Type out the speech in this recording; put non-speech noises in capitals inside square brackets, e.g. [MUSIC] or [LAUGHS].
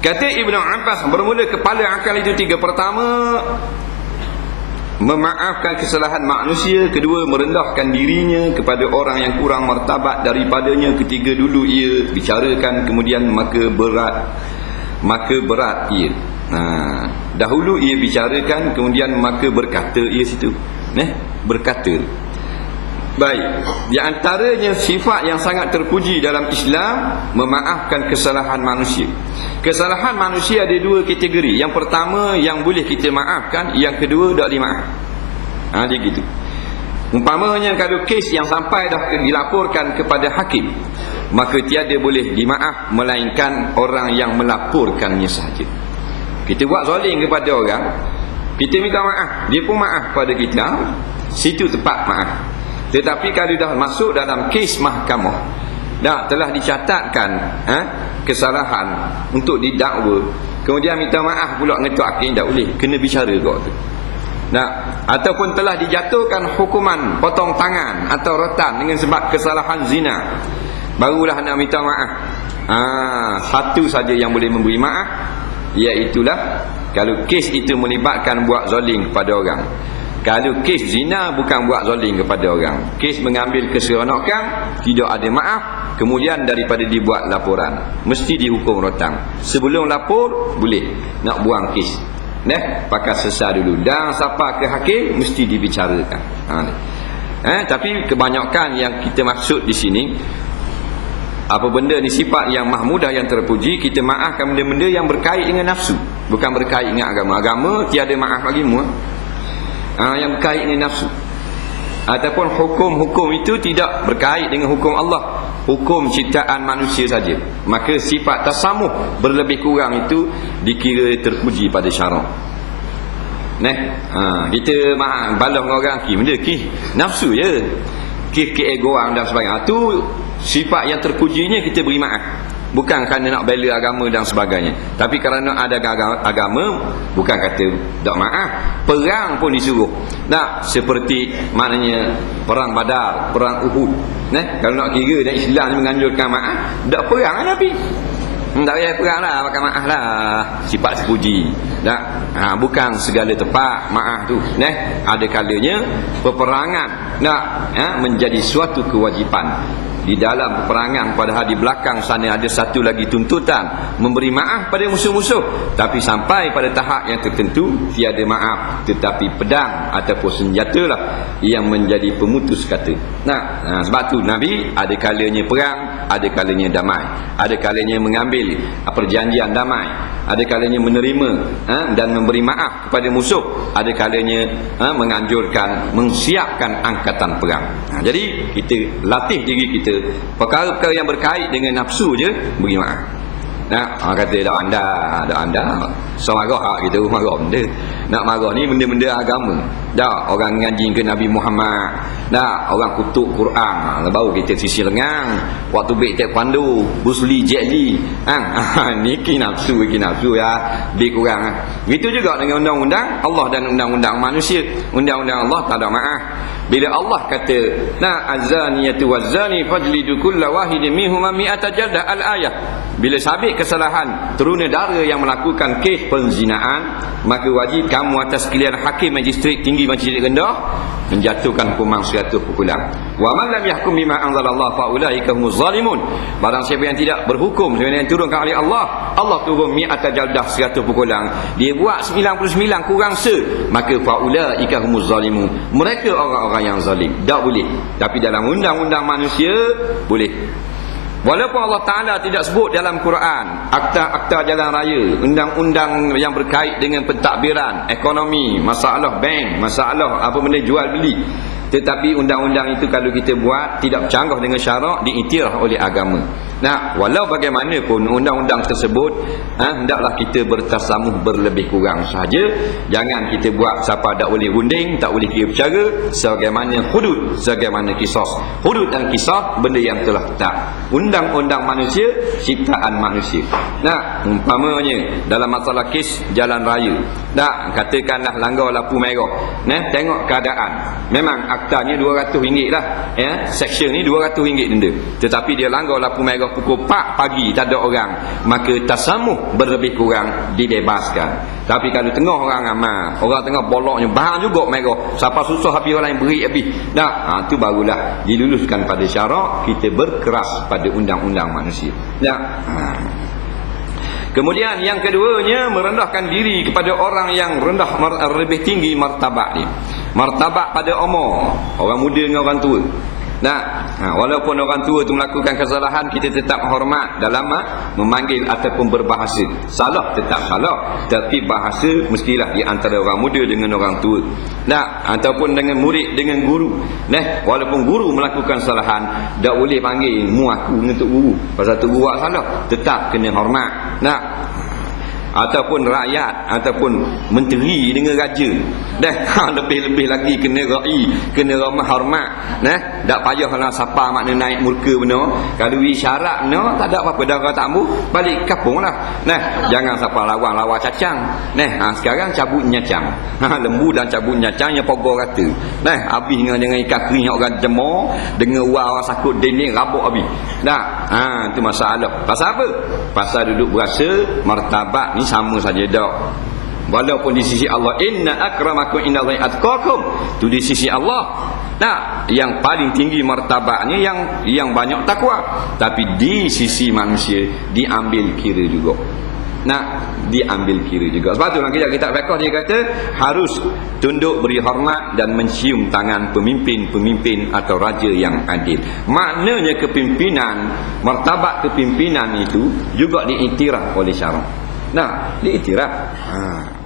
Kata Ibn Abbas bermula kepala akal itu tiga. Pertama, memaafkan kesalahan manusia. Kedua, merendahkan dirinya kepada orang yang kurang martabat daripadanya. Ketiga, dulu ia bicarakan kemudian maka berat. Maka berat ia. Nah, dahulu ia bicarakan kemudian maka berkata ia situ. Neh, berkata. Baik, di antaranya sifat yang sangat terpuji dalam Islam memaafkan kesalahan manusia. Kesalahan manusia ada dua kategori. Yang pertama yang boleh kita maafkan, yang kedua tak boleh maaf. Ha dia gitu. Umpamanya kalau kes yang sampai dah dilaporkan kepada hakim, maka tiada boleh dimaaf melainkan orang yang melaporkannya sahaja. Kita buat zalim kepada orang, kita minta maaf, dia pun maaf pada kita, situ tepat maaf. Tetapi kalau dah masuk dalam kes mahkamah dah telah dicatatkan ha, kesalahan untuk didakwa kemudian minta maaf pula ngetuk hakim tak boleh. Kena bicara kau tu. Nah ataupun telah dijatuhkan hukuman potong tangan atau rotan dengan sebab kesalahan zina barulah nak minta maaf. Ha, satu saja yang boleh memberi maaf iaitulah kalau kes itu melibatkan buat zalim kepada orang kalau kes zina bukan buat zalim kepada orang. Kes mengambil keseronokan, tidak ada maaf, kemudian daripada dibuat laporan. Mesti dihukum rotang. Sebelum lapor, boleh nak buang kes. Nah, pakai sesat dulu. Dan siapa ke hakim, mesti dibicarakan. Ha, eh, tapi kebanyakan yang kita maksud di sini, apa benda ni sifat yang mahmudah yang terpuji, kita maafkan benda-benda yang berkait dengan nafsu. Bukan berkait dengan agama. Agama tiada maaf lagi muat ha, yang berkait dengan nafsu. Ataupun hukum-hukum itu tidak berkait dengan hukum Allah. Hukum ciptaan manusia saja. Maka sifat tasamuh berlebih kurang itu dikira terpuji pada syarak Nah, ha, kita dengan orang ki benda ki nafsu je. Ki ki egoang dan sebagainya. Tu sifat yang terpujinya kita beri maaf bukan kerana nak bela agama dan sebagainya. Tapi kerana ada agama bukan kata tak maaf. Perang pun disuruh. Nak seperti maknanya perang badar perang uhud. Nah kalau nak kira dan Islam ni menganjurkan maaf tak perang lah Nabi. Hmm, tak payah perang lah Makan maaf lah. Sifat sepuji. Tak? Ha, bukan segala tepat Maaf tu. Nah, Ada kalanya Peperangan nak ha, Menjadi suatu kewajipan di dalam peperangan pada hari belakang sana ada satu lagi tuntutan. Memberi maaf pada musuh-musuh. Tapi sampai pada tahap yang tertentu tiada maaf. Tetapi pedang ataupun senjata lah yang menjadi pemutus kata. Nah, nah sebab tu Nabi ada kalanya perang ada kalanya damai. Ada kalanya mengambil perjanjian damai. Ada kalanya menerima ha, dan memberi maaf kepada musuh. Ada kalanya ha, menganjurkan mensiapkan angkatan perang. Ha, jadi kita latih diri kita perkara-perkara yang berkait dengan nafsu je beri maaf Nah, orang kata dak anda, dak anda. So marah hak gitu, marah benda. Nak marah ni benda-benda agama. Dak orang ngaji ke Nabi Muhammad. Dak orang kutuk Quran. Lah baru kita sisi lengang. Waktu baik tak pandu, busli jeli. Ha, [LAUGHS] ni ki nafsu, ki nafsu ya. Bi kurang. Gitu juga dengan undang-undang Allah dan undang-undang manusia. Undang-undang Allah tak ada maaf. Bila Allah kata, "Na azaniyatu wazani fajlidu kulla wahidin minhum mi'ata jaldah al-ayah." Bila sabit kesalahan teruna dara yang melakukan kes penzinaan, maka wajib kamu atas sekalian hakim magistrat tinggi majlis rendah menjatuhkan hukuman 100 pukulan. Wa man lam yahkum bima anzalallahu fa ulaika humuz zalimun. Barang siapa yang tidak berhukum dengan yang turunkan oleh Allah, Allah turun mi'ata jaldah 100 pukulan. Dia buat 99 kurang se, maka fa ulaika humuz zalimun. Mereka orang-orang yang zalim. Tak boleh. Tapi dalam undang-undang manusia boleh. Walaupun Allah Ta'ala tidak sebut dalam Quran Akta-akta jalan raya Undang-undang yang berkait dengan pentadbiran Ekonomi, masalah bank Masalah apa benda jual beli tetapi undang-undang itu kalau kita buat tidak canggah dengan syarak diiktiraf oleh agama. Nah, walau bagaimanapun undang-undang tersebut ha, hendaklah kita bertasamuh berlebih kurang sahaja. Jangan kita buat siapa tak boleh runding, tak boleh kira bercara sebagaimana hudud, sebagaimana kisah. Hudud dan kisah benda yang telah tetap. Undang-undang manusia ciptaan manusia. Nah, umpamanya dalam masalah kes jalan raya. Nah, katakanlah langgar lampu merah. Nah, tengok keadaan. Memang aktanya RM200 lah ya section ni RM200 denda tetapi dia langgar lampu merah pukul 4 pagi tak ada orang maka tasamuh berlebih kurang dibebaskan tapi kalau tengah orang amal orang tengah boloknya bahan juga mereka siapa susah habis orang yang beri habis dah ha, tu barulah diluluskan pada syarak kita berkeras pada undang-undang manusia dah ha. Kemudian yang keduanya merendahkan diri kepada orang yang rendah lebih tinggi martabat dia. Martabat pada umur, orang muda dengan orang tua. Nah, ha, walaupun orang tua itu melakukan kesalahan kita tetap hormat dalam ha, memanggil ataupun berbahasa. Salah tetap salah, tapi bahasa mestilah di antara orang muda dengan orang tua. Nah, ataupun dengan murid dengan guru. Nah, walaupun guru melakukan kesalahan, tak boleh panggil mu aku tok guru. Pasal tok guru salah, tetap kena hormat. Nah, ataupun rakyat ataupun menteri dengan raja. Dah [LAUGHS] ha, lebih-lebih lagi kena rai kena ramah hormat nah. Tak payahlah siapa makna naik murka benar kalau isyarat benar tak ada apa-apa. Dah kata tamu balik kampunglah nah jangan siapa lawan lawan cacang. Nah ha, sekarang cabut nyacang. Ha, lembu dan cabut nyacang yang pogor kata nah habis dengan dengan ikan kering yang orang jemur dengan uang orang sakut dinding rabuk habis. Nah ha, itu masalah. Pasal apa pasal duduk berasa martabat ni sama saja dak walaupun di sisi Allah inna akramakum indallahi atqakum. Tu di sisi Allah. Nah yang paling tinggi martabatnya yang yang banyak takwa. Tapi di sisi manusia diambil kira juga nak diambil kira juga sebab tu dalam kitab kitab fiqh dia kata harus tunduk beri hormat dan mencium tangan pemimpin-pemimpin atau raja yang adil maknanya kepimpinan martabat kepimpinan itu juga diiktiraf oleh syarak Nah, diiktiraf. Ha.